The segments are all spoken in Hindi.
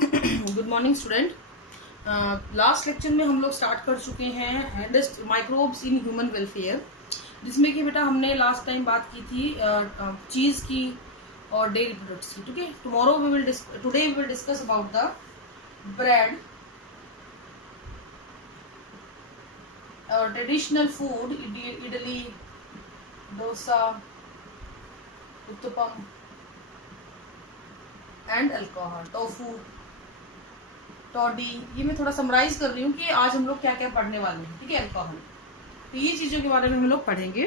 Good morning student. Last lecture में हम लोग स्टार्ट कर चुके हैं माइक्रोब्स इन ह्यूमन वेलफेयर, जिसमें कि बेटा हमने लास्ट टाइम बात की थी चीज की और डेयरी प्रोडक्ट्स की। ठीक है, today we will discuss about the bread और traditional food, idli, dosa, uttapam and alcohol, tofu, toddy. ये मैं थोड़ा समराइज कर रही हूँ कि आज हम लोग क्या क्या पढ़ने वाले हैं। ठीक है, अल्कोहल, तो ये चीजों के बारे में हम लोग पढ़ेंगे।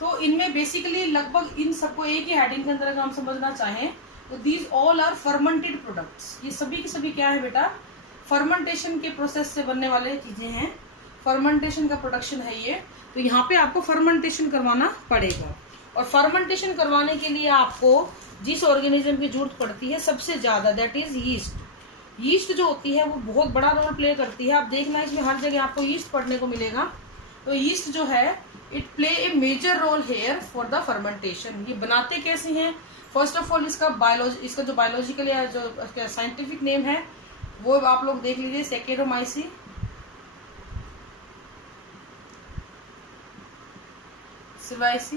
तो इनमें बेसिकली लगभग इन सबको एक ही हेडिंग के अंदर अगर हम समझना चाहें तो these all are fermented products. ये सभी के सभी क्या है बेटा, फर्मेंटेशन के प्रोसेस से बनने वाले चीजें हैं। फर्मेंटेशन का प्रोडक्शन है ये। तो यहाँ पे आपको फर्मेंटेशन करवाना पड़ेगा, और फर्मेंटेशन करवाने के लिए आपको जिस ऑर्गेनिज्म की जरूरत पड़ती है सबसे ज्यादा, दैट इज यीस्ट। यीस्ट जो होती है वो बहुत बड़ा रोल प्ले करती है। आप देखना इसमें हर जगह आपको यीस्ट पढ़ने को मिलेगा। तो यीस्ट जो है it play a major role here for the fermentation. ये बनाते कैसे हैं? फर्स्ट ऑफ ऑल इसका जो बायोलॉजिकल या जो साइंटिफिक नेम है वो आप लोग देख लीजिए, सैकेरोमाइसी सिवाइसी।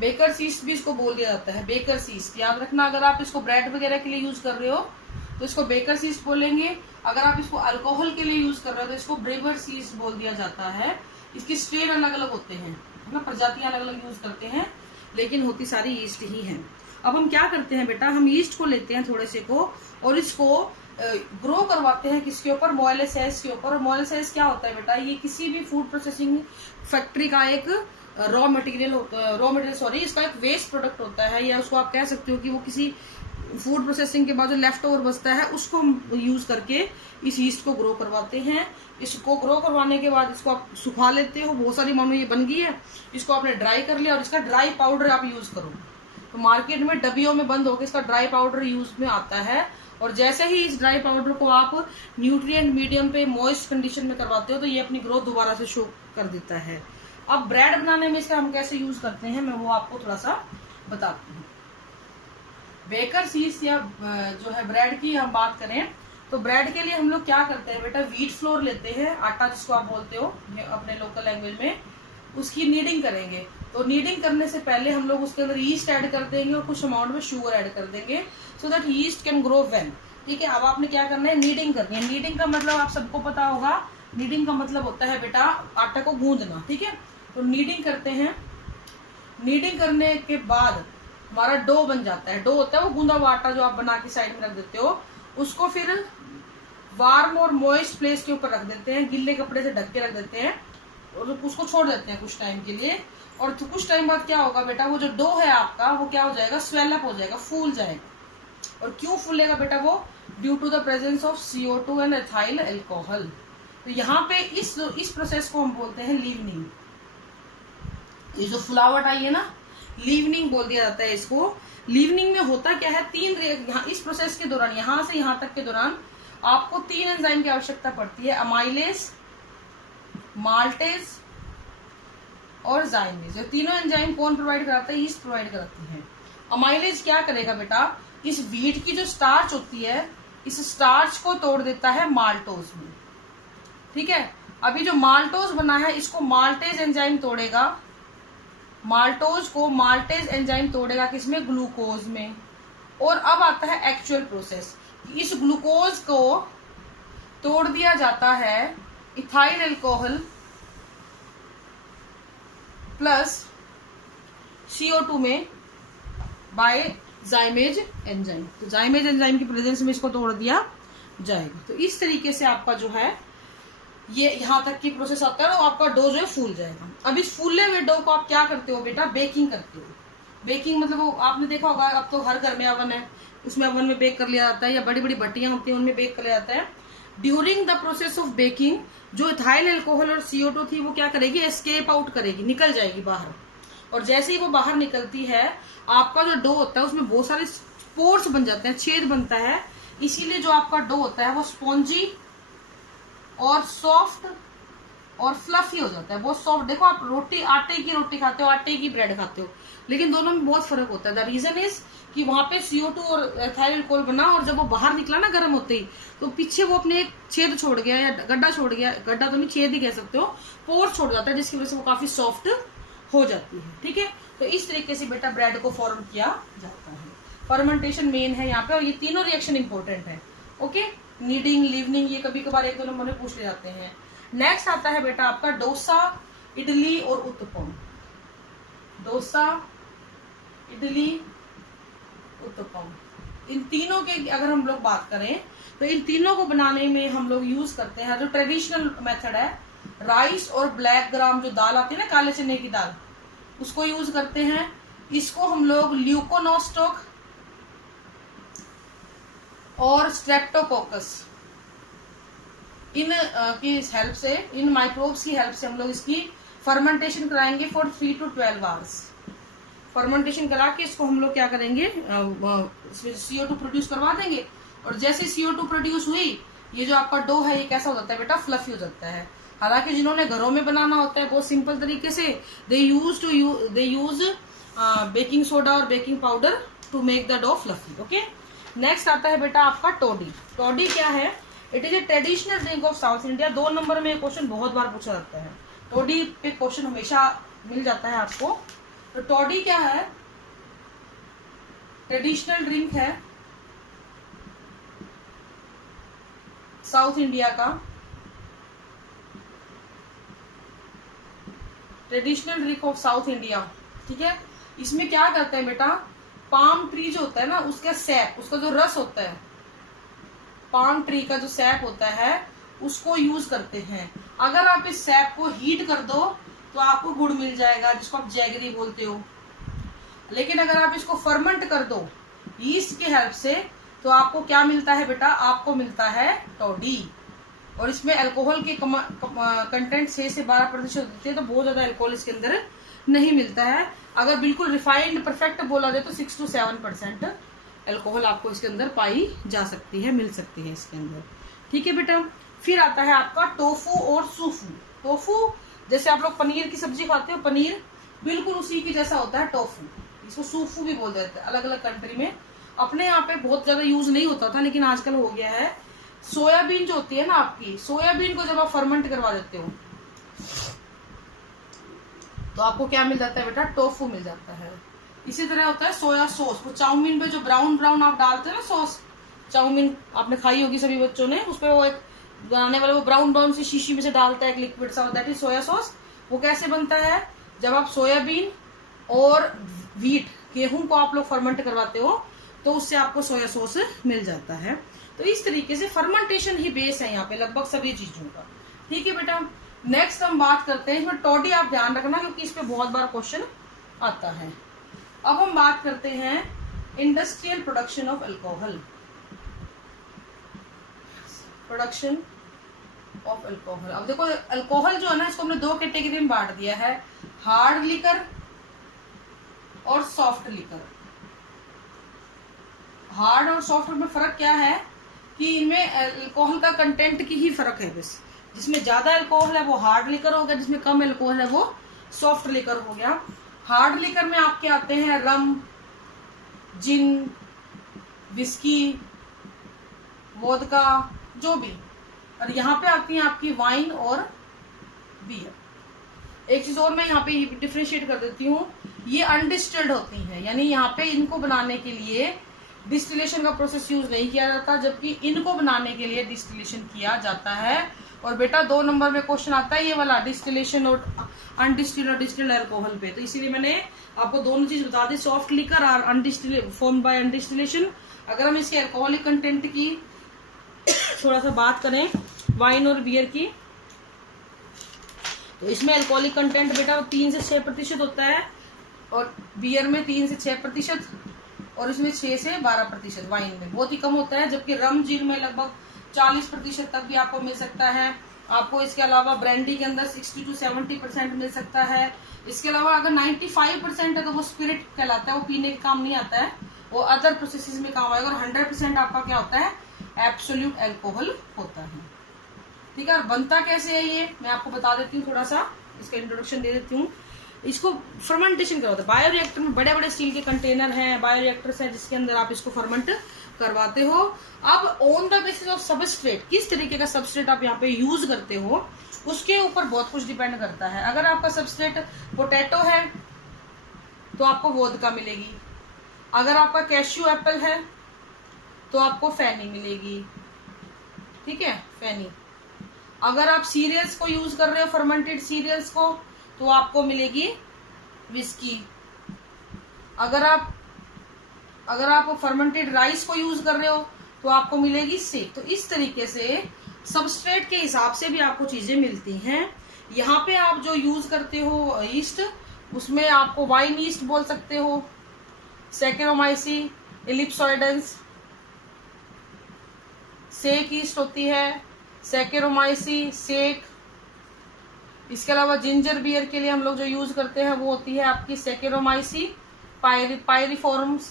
बेकर ईस्ट भी इसको बोल दिया जाता है, बेकर ईस्ट। याद रखना, अगर आप इसको ब्रेड वगैरह के लिए यूज कर रहे हो तो इसको बेकर ईस्ट बोलेंगे। अगर आप इसको अल्कोहल के लिए यूज कर रहे हो तो इसको ब्रेवर ईस्ट बोल दिया जाता है। इसकी स्ट्रेन अलग अलग होते हैं, है ना, प्रजातियां अलग अलग यूज करते हैं, लेकिन होती सारी ईस्ट ही है। अब हम क्या करते हैं बेटा, हम ईस्ट को लेते हैं थोड़े से को, और इसको ग्रो करवाते हैं किसके ऊपर, मोलेसेस के ऊपर। और मोलेसेस क्या होता है बेटा, ये किसी भी फूड प्रोसेसिंग फैक्ट्री का एक रॉ मटेरियल इसका एक वेस्ट प्रोडक्ट होता है, या उसको आप कह सकते हो कि वो किसी फूड प्रोसेसिंग के बाद जो लेफ्ट ओवर बचता है उसको यूज करके इस यीस्ट को ग्रो करवाते हैं। इसको ग्रो करवाने के बाद इसको आप सुखा लेते हो, बहुत सारी मानो ये बन गई है, इसको आपने ड्राई कर लिया और इसका ड्राई पाउडर आप यूज करो। तो मार्केट में डब्बियों में बंद होकर इसका ड्राई पाउडर यूज में आता है। और जैसे ही इस ड्राई पाउडर को आप न्यूट्रिएंट मीडियम पे मॉइस्ट कंडीशन में करवाते हो तो ये अपनी ग्रोथ दोबारा से शो कर देता है। अब ब्रेड बनाने में इसका हम कैसे यूज करते हैं, मैं वो आपको थोड़ा सा बताती हूँ। बेकर ईस्ट या जो है ब्रेड की हम बात करें तो ब्रेड के लिए हम लोग क्या करते हैं बेटा, व्हीट फ्लोर लेते हैं, आटा जिसको आप बोलते हो अपने लोकल लैंग्वेज में, उसकी नीडिंग करेंगे। तो नीडिंग करने से पहले हम लोग उसके अंदर यीस्ट ऐड कर देंगे और कुछ अमाउंट में शुगर ऐड कर देंगे, so that yeast can grow well. ठीक है, अब आपने क्या करना है, नीडिंग करनी है। नीडिंग का मतलब आप सबको पता होगा, नीडिंग का मतलब होता है बेटा आटा को गूंदना। ठीक है, तो नीडिंग करते हैं। नीडिंग करने के बाद हमारा डो बन जाता है। डो होता है वो गूंदा हुआ आटा जो आप बना के साइड में रख देते हो, उसको फिर वार्म और मॉइस्ट प्लेस के ऊपर रख देते हैं, गिल्ले कपड़े से ढक के रख देते हैं और उसको छोड़ देते हैं कुछ टाइम के लिए। और तो कुछ टाइम बाद क्या होगा बेटा, वो जो डो है आपका वो क्या हो जाएगा, स्वेलअप हो जाएगा, फूल जाएगा। और क्यों फूलेगा बेटा वो, due to the presence of CO2 and ethyl alcohol. तो यहाँ पे इस प्रोसेस को हम बोलते हैं लीवनिंग। ये जो फुलावट आई है ना, लीवनिंग बोल दिया जाता है इसको। लीवनिंग में होता क्या है, यहाँ इस प्रोसेस के दौरान, यहाँ से यहाँ तक के दौरान आपको 3 एंजाइम की आवश्यकता पड़ती है, अमाइलेज, माल्टेज और जाइमेज। ये तीनों एंजाइम कौन प्रोवाइड कराता है, यीस्ट प्रोवाइड कराती है। अमाइलेज क्या करेगा बेटा, इस व्हीट की जो स्टार्च होती है, इस स्टार्च को तोड़ देता है माल्टोज में। ठीक है, अभी जो माल्टोज बना है इसको माल्टेज एंजाइम तोड़ेगा, माल्टोज को माल्टेज एंजाइम तोड़ेगा किसमें, ग्लूकोज में। और अब आता है एक्चुअल प्रोसेस, इस ग्लूकोज को तोड़ दिया जाता है इथाइल अल्कोहल प्लस CO2 में बाय जाइमेज एंजाइम। तो जाइमेज एंजाइम की प्रेजेंस में इसको तोड़ दिया जाएगा। तो इस तरीके से आपका जो है ये यहाँ तक की प्रोसेस आता है और आपका डो जो है फूल जाएगा। अब इस फूले हुए डो को आप क्या करते हो बेटा, बेकिंग करते हो। बेकिंग मतलब वो आपने देखा होगा, अब तो हर घर में अवन है, उसमें अवन में बेक कर लिया जाता है, या बड़ी बड़ी भट्टियां होती हैं उनमें बेक कर लिया जाता है। During the process of baking जो इथाइल अल्कोहल और CO2 थी वो क्या करेगी, एस्केप आउट करेगी, निकल जाएगी बाहर। और जैसे ही वो बाहर निकलती है, आपका जो डो होता है उसमें बहुत सारे पोर्स बन जाते हैं, छेद बनता है। इसीलिए जो आपका डो होता है वो स्पॉन्जी और सॉफ्ट और फ्लफी हो जाता है, बहुत सॉफ्ट। देखो आप रोटी, आटे की रोटी खाते हो, आटे की ब्रेड खाते हो, लेकिन दोनों में बहुत फर्क होता है। द रीजन इज कि वहां पे CO2 और एथाइल अल्कोहल बना, और जब वो बाहर निकला ना गर्म होते ही, तो पीछे वो अपने एक छेद छोड़ गया या गड्ढा छोड़ गया, गड्ढा तो नहीं छेद ही कह सकते हो, पोर छोड़ जाता है, जिसकी वजह से वो काफी सॉफ्ट हो जाती है। ठीक है, तो इस तरीके से बेटा ब्रेड को फॉर्म किया जाता है। फर्मेंटेशन मेन है यहाँ पे, और ये तीनों रिएक्शन इंपॉर्टेंट है। ओके, नीडिंग, लीवनिंग, ये कभी कभार एक दो नंबर में पूछ ले जाते हैं। नेक्स्ट आता है बेटा आपका डोसा, इडली और उत्तपम। डोसा, इडली, उत्तपम, इन तीनों के अगर हम लोग बात करें तो इन तीनों को बनाने में हम लोग यूज करते हैं जो ट्रेडिशनल मेथड है, राइस और ब्लैक ग्राम, जो दाल आती है ना काले चने की दाल, उसको यूज करते हैं। इसको हम लोग ल्यूकोनोस्टोक और स्ट्रेप्टोकोकस इन की हेल्प से, इन माइक्रोब्स की हेल्प से हम लोग इसकी फर्मेंटेशन कराएंगे फॉर 3 to 12 आवर्स। फर्मेंटेशन करा के इसको हम लोग क्या करेंगे, CO2 प्रोड्यूस करवा देंगे, और जैसे CO2 प्रोड्यूस हुई, ये जो आपका डो है ये कैसा हो जाता है बेटा, फ्लफी हो जाता है। हालांकि जिन्होंने घरों में बनाना होता है बहुत सिंपल तरीके से, दे यूज बेकिंग सोडा और baking powder to make the dough fluffy. Okay, next आता है बेटा आपका टोडी। टोडी क्या है? It is a traditional drink of South India. 2 number में क्वेश्चन बहुत बार पूछा जाता है, टोडी पे क्वेश्चन हमेशा मिल जाता है आपको। तो टोडी क्या है? ट्रेडिशनल ड्रिंक है साउथ इंडिया का, traditional drink of South India. ठीक है, इसमें क्या करते हैं बेटा, पाम ट्री जो होता है ना, उसका सैप, उसका जो रस होता है, पाम ट्री का जो सैप होता है उसको यूज करते हैं। अगर आप इस सैप को हीट कर दो तो आपको गुड़ मिल जाएगा, जिसको आप जैगरी बोलते हो। लेकिन अगर आप इसको फर्मेंट कर दो यीस्ट की हेल्प से, तो आपको क्या मिलता है बेटा, आपको मिलता है टोडी। और इसमें अल्कोहल के कंटेंट 6 से 12% होते हैं, तो बहुत ज्यादा अल्कोहल इसके अंदर नहीं मिलता है। अगर बिल्कुल रिफाइंड परफेक्ट बोला जाए तो 6 to 7% अल्कोहल आपको इसके अंदर पाई जा सकती है, मिल सकती है इसके अंदर। ठीक है बेटा, फिर आता है आपका टोफू और सूफू। टोफू जैसे आप लोग पनीर की सब्जी खाते हो, पनीर बिल्कुल उसी की जैसा होता है टोफू, इसको सूफू भी बोल देते हैं अलग अलग कंट्री में। अपने यहाँ पे बहुत ज्यादा यूज नहीं होता था, लेकिन आजकल हो गया है। सोयाबीन जो होती है ना आपकी, सोयाबीन को जब आप फर्मेंट करवा देते हो तो आपको क्या मिल जाता है बेटा, टोफू मिल जाता है। इसी तरह होता है सोया सॉस, वो चाउमीन पे जो ब्राउन ब्राउन आप डालते हैं ना सॉस, चाउमीन आपने खाई होगी सभी बच्चों ने, उस पर वो एक बनाने वाले वो ब्राउन ब्राउन सी शीशी में से डालता है एक लिक्विड सा, दैट इज सोया सॉस। वो कैसे बनता है, जब आप सोयाबीन और व्हीट, गेहूं को आप लोग फर्मेंट करवाते हो तो उससे आपको सोया सॉस मिल जाता है। तो इस तरीके से फर्मेंटेशन ही बेस है यहाँ पे लगभग सभी चीजों का। ठीक है बेटा, नेक्स्ट हम बात करते हैं, इसमें टोडी आप ध्यान रखना क्योंकि इस पे बहुत बार क्वेश्चन आता है। अब हम बात करते हैं industrial production of alcohol. Production of alcohol, अब देखो अल्कोहल जो है ना, इसको हमने 2 कैटेगरी में बांट दिया है, हार्ड लिकर और सॉफ्ट लिकर। हार्ड और सॉफ्ट में फर्क क्या है कि इनमें अल्कोहल का कंटेंट की ही फर्क है बस। जिसमें ज्यादा अल्कोहल है वो हार्ड लिकर हो गया, जिसमें कम अल्कोहल है वो सॉफ्ट लिकर हो गया। हार्ड लिकर में आपके आते हैं रम, जिन, विस्की, वोदका, जो भी, और यहाँ पे आती है आपकी वाइन और बियर। एक चीज और मैं यहाँ पे डिफरेंशिएट कर देती हूँ, ये अनडिस्टिल्ड होती हैं, यानी यहाँ पे इनको बनाने के लिए डिस्टिलेशन का प्रोसेस यूज नहीं किया जाता, जबकि इनको बनाने के लिए डिस्टिलेशन किया जाता है। और बेटा 2 नंबर में क्वेश्चन आता है ये वाला, डिस्टिलेशन और अनडिस्टिल्ड और डिस्टिल्ड अल्कोहल पे। तो इसीलिए मैंने आपको दोनों चीज बता दी, सॉफ्ट लिकर और अनडिस्टिल फॉर्म बाय अनडिस्टिलेशन। अगर हम इसके अल्कोहलिक कंटेंट की थोड़ा सा बात करें, वाइन और बियर की, तो इसमें अल्कोहलिक कंटेंट बेटा 3 से 6% होता है, और बियर में 3 से 6%, और इसमें 6 से 12% वाइन में बहुत ही कम होता है। जबकि रम जिन में लगभग 40% तक भी आपको मिल सकता है। आपको इसके अलावा ब्रांडी के अंदर 60 to 70% मिल सकता है। इसके अलावा अगर 95% है तो वो स्पिरिट कहलाता है, वो पीने के काम नहीं आता है, वो अदर प्रोसेसेस में काम आएगा। और 100% आपका क्या होता है, एब्सोल्यूट अल्कोहल होता है। ठीक है। और बनता कैसे है ये मैं आपको बता देती हूँ, थोड़ा सा इसका इंट्रोडक्शन दे देती हूँ। इसको फर्मेंटेशन करवाते हैं बायोरिएक्टर में, बड़े बड़े स्टील के कंटेनर हैं, बायोरिएक्टर्स हैं जिसके अंदर आप इसको फर्मेंट करवाते हो। अब on the basis of substrate, किस तरीके का सबस्ट्रेट आप यहाँ पे यूज करते हो उसके ऊपर बहुत कुछ डिपेंड करता है। अगर आपका सबस्ट्रेट पोटैटो है तो आपको वोदका मिलेगी, अगर आपका कैश्यू एप्पल है तो आपको फैनी मिलेगी, ठीक है, फैनी। अगर आप सीरियल्स को यूज कर रहे हो, फर्मेंटेड सीरियल्स को, तो आपको मिलेगी विस्की। अगर आप फर्मेंटेड राइस को यूज कर रहे हो तो आपको मिलेगी सेक। तो इस तरीके से सबस्ट्रेट के हिसाब से भी आपको चीजें मिलती हैं। यहाँ पे आप जो यूज करते हो ईस्ट, उसमें आपको वाइन ईस्ट बोल सकते हो, सैकेरोमाइसी, इलिप्सोइडेंस, सेक ईस्ट होती है, सैकेरोमाइसी, सेक। इसके अलावा जिंजर बियर के लिए हम लोग जो यूज करते हैं वो होती है आपकी सैकेरोमाइसी, पायरिफॉर्मिस।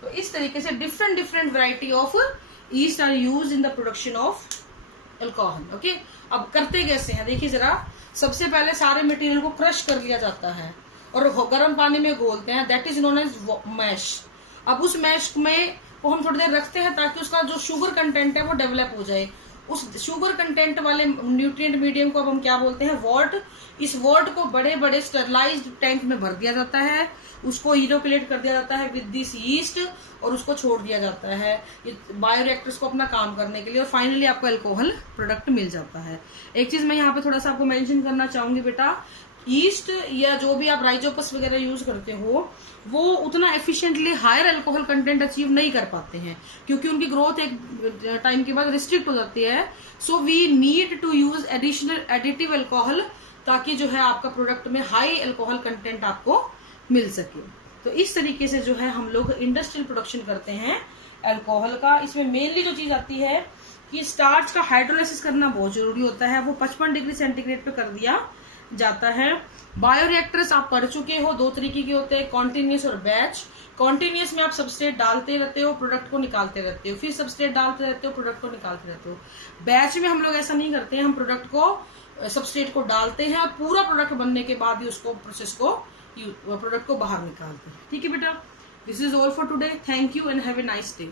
तो इस तरीके से different variety of yeast are use in the production of alcohol. Okay, अब करते कैसे हैं देखिए जरा। सबसे पहले सारे मटेरियल को क्रश कर लिया जाता है और गर्म पानी में घोलते हैं, that is known as mash. अब उस मैश में को हम थोड़ी देर रखते हैं ताकि उसका जो शुगर कंटेंट है वो डेवलप हो जाए। उस शुगर कंटेंट वाले न्यूट्रिएंट मीडियम को अब हम क्या बोलते हैं, वॉट। इस वॉट को बड़े बड़े स्टरलाइज्ड टैंक में भर दिया जाता है, उसको इनोकुलेट कर दिया जाता है विद दिस ईस्ट और उसको छोड़ दिया जाता है बायोरिएक्टर्स को अपना काम करने के लिए, और फाइनली आपको अल्कोहल प्रोडक्ट मिल जाता है। एक चीज मैं यहाँ पे थोड़ा सा आपको मेंशन करना चाहूंगी बेटा, ईस्ट या जो भी आप राइजोपस वगैरह यूज करते हो वो उतना efficiently higher alcohol content achieve नहीं कर पाते हैं क्योंकि उनकी ग्रोथ एक टाइम के बाद रिस्ट्रिक्ट हो जाती है। So we need to use additional additive alcohol ताकि जो है आपका प्रोडक्ट में हाई अल्कोहल कंटेंट आपको मिल सके। तो इस तरीके से जो है हम लोग इंडस्ट्रियल प्रोडक्शन करते हैं अल्कोहल का। इसमें मेनली जो चीज आती है कि स्टार्च का हाइड्रोलाइसिस करना बहुत जरूरी होता है, वो 55 डिग्री सेंटीग्रेड पे कर दिया जाता है। बायोरिएक्टर्स आप पढ़ चुके हो, दो तरीके के होते हैं, कॉन्टिन्यूस और बैच। कॉन्टिन्यूस में आप सबस्ट्रेट डालते रहते हो, प्रोडक्ट को निकालते रहते हो, फिर सबस्ट्रेट डालते रहते हो, प्रोडक्ट को निकालते रहते हो। बैच में हम लोग ऐसा नहीं करते हैं, हम प्रोडक्ट को सबस्ट्रेट को डालते हैं और पूरा प्रोडक्ट बनने के बाद ही उसको प्रोसेस को प्रोडक्ट को बाहर निकालते हैं। ठीक है बेटा, this is all for today. Thank you and have a nice day.